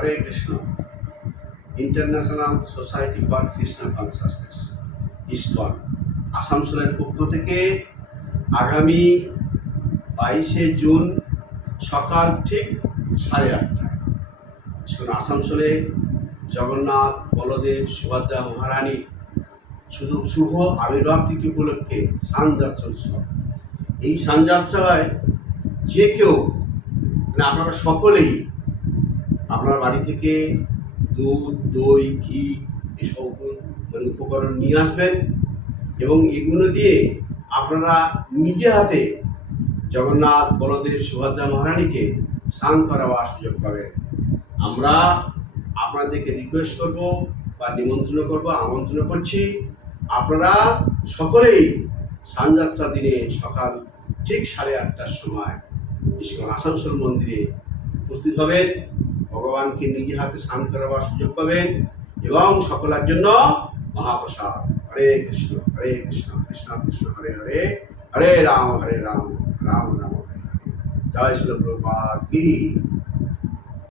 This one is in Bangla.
Hare Krishna. International society for Krishna consciousness ISKCON আসানসোলের পক্ষ থেকে আগামী 22শে জুন সকাল ঠিক 8:30টায় ইসকন আসানসোলে জগন্নাথ বলদেব সুভদ্রা মহারানী শুভ আবির্ভাব তিথি উপলক্ষে স্নানযাত্রা উৎসব। এই স্নানযাত্রায় যে কেউ আপনারা সকলেই আপনার বাড়ি থেকে দুধ, দই, ঘি এসব উপকরণ নিয়ে আসবেন এবং এগুলো দিয়ে আপনারা নিজে হাতে জগন্নাথ বলদেব সুভদ্রা মহারানীকে স্নান করাবার সুযোগ পাবেন। আমরা আপনাদেরকে রিকোয়েস্ট করব বা নিমন্ত্রণ করব, আমন্ত্রণ করছি, আপনারা সকলেই স্নানযাত্রা দিনে সকাল ঠিক 8:30টার সময় ইসকন আসানসোল মন্দিরে উপস্থিত হবেন, ভগবানকে নিজে হাতে স্নান করাবার সুযোগ পাবেন এবং সকলের জন্য মহাপ্রসাদ। হরে কৃষ্ণ কৃষ্ণ কৃষ্ণ হরে হরে, হরে রাম রাম রাম হরে হরে। জয় শ্রী প্রভুপাদ কি।